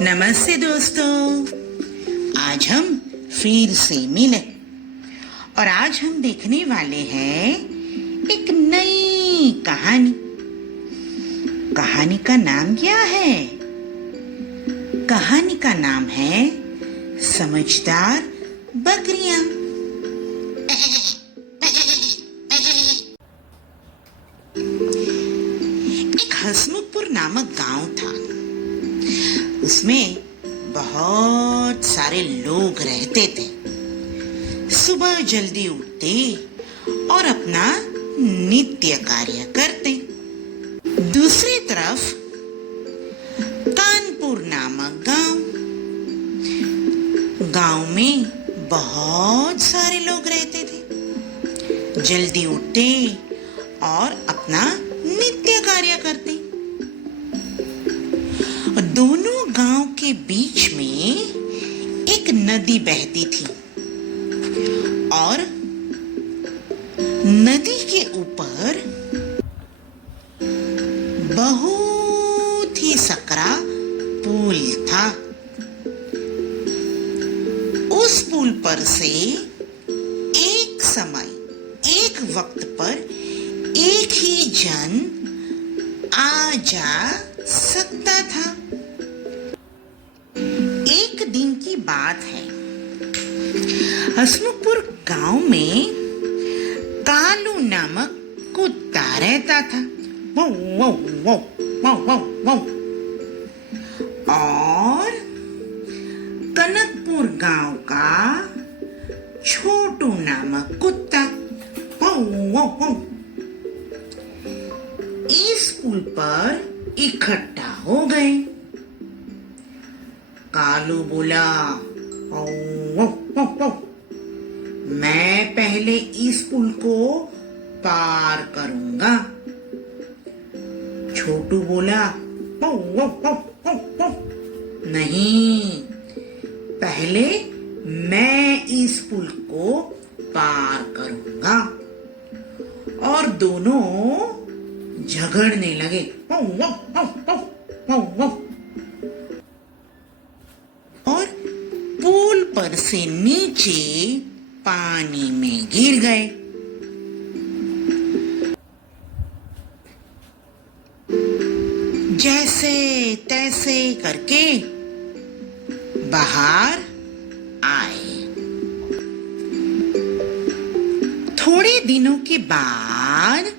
नमस्ते दोस्तों, आज हम फिर से मिले और आज हम देखने वाले हैं एक नई कहानी। कहानी का नाम क्या है? कहानी का नाम है समझदार बकरियां। एक हसमुखपुर नामक गांव था। उसमें बहुत सारे लोग रहते थे। सुबह जल्दी उठते और अपना नित्य कार्य करते। दूसरी तरफ कानपुर नामक गांव में बहुत सारे लोग रहते थे। जल्दी उठते और अपना नित्य कार्य करते। दोनों गांव के बीच में एक नदी बहती थी और नदी के ऊपर बहुत ही सकरा पुल था। उस पुल पर से एक समय, एक वक्त पर एक ही जन आ जा सकता था। एक दिन की बात है। हसमुखपुर गांव में कालू नामक कुत्ता रहता था। वो वो वो वो वो वो। और कनकपुर गांव का छोटू नामक कुत्ता। वो वो वो। इस पुल पर इकट्ठा हो गए। कालू बोला, ओ, ओ, ओ, ओ, मैं पहले इस पुल को पार करूंगा। छोटू बोला, ओ, ओ, ओ, ओ, ओ, नहीं, पहले मैं इस पुल को पार करूंगा। और दोनों झगड़ने लगे। ओ, ओ, ओ, ओ, ओ, ओ। और पुल पर से नीचे पानी में गिर गए। जैसे तैसे करके बाहर आए। थोड़े दिनों के बाद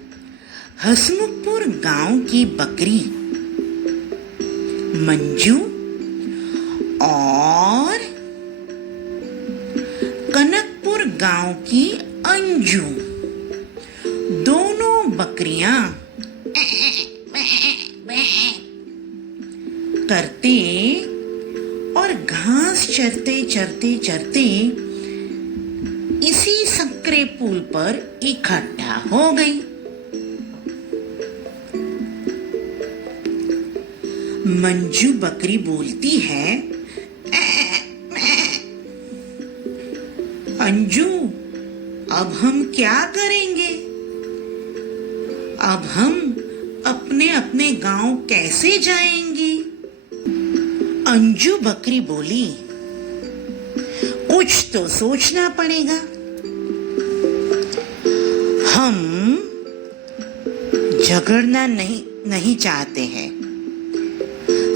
हसमुखपुर गांव की बकरी मंजू और कनकपुर गांव की अंजू, दोनों बकरियां करते और घास चरते चरते चरते इसी संकरे पुल पर इकट्ठा हो गई। मंजू बकरी बोलती है, अंजू, अब हम क्या करेंगे? अब हम अपने अपने गांव कैसे जाएंगे? अंजू बकरी बोली, कुछ तो सोचना पड़ेगा। हम झगड़ना नहीं चाहते हैं,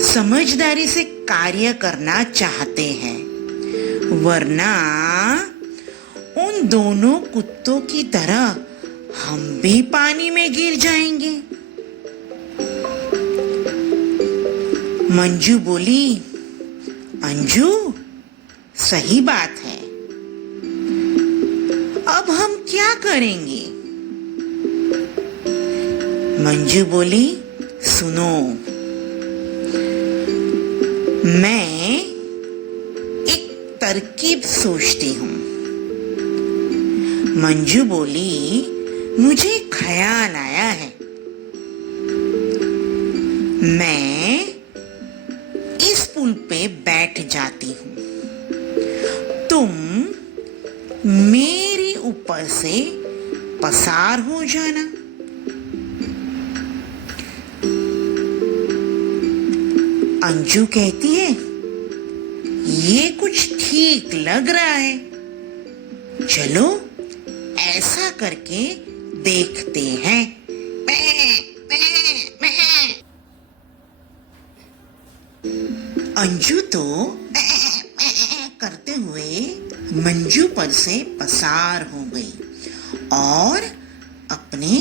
समझदारी से कार्य करना चाहते हैं, वरना उन दोनों कुत्तों की तरह हम भी पानी में गिर जाएंगे। मंजू बोली, अंजू, सही बात है, अब हम क्या करेंगे? मंजू बोली, सुनो, मैं एक तरकीब सोचती हूँ। मंजू बोली, मुझे ख्याल आया है। मैं इस पुल पे बैठ जाती हूँ, तुम मेरे ऊपर से पसार हो जाना। अंजू कहती है, ये कुछ ठीक लग रहा है। चलो ऐसा करके देखते हैं। अंजू तो करते हुए मंजू पर से पसार हो गई और अपने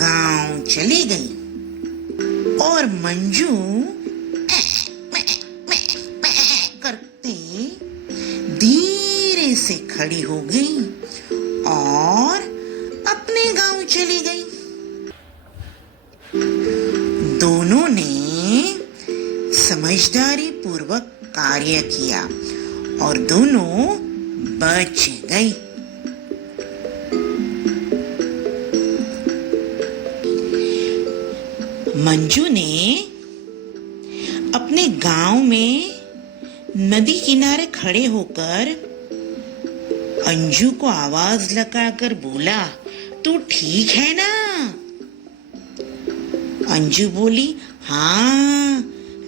गांव चली गई। और मंजू करते धीरे से खड़ी हो गई और अपने गांव चली गई। दोनों ने समझदारी पूर्वक कार्य किया और दोनों बच गई। मंजू ने अपने गांव में नदी किनारे खड़े होकर अंजू को आवाज लगाकर बोला, तू ठीक है ना? अंजू बोली, हाँ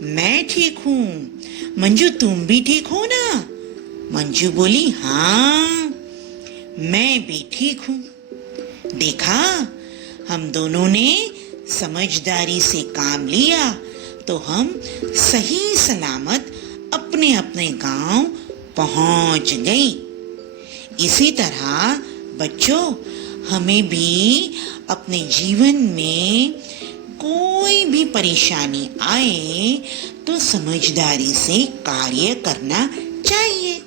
मैं ठीक हूँ। मंजू तुम भी ठीक हो ना? मंजू बोली, हाँ मैं भी ठीक हूँ। देखा, हम दोनों ने समझदारी से काम लिया तो हम सही सलामत अपने अपने गांव पहुंच गई। इसी तरह बच्चों, हमें भी अपने जीवन में कोई भी परेशानी आए तो समझदारी से कार्य करना चाहिए।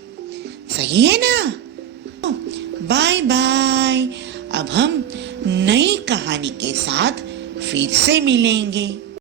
सही है ना? Bye bye. अब हम नई कहानी के साथ फिर से मिलेंगे।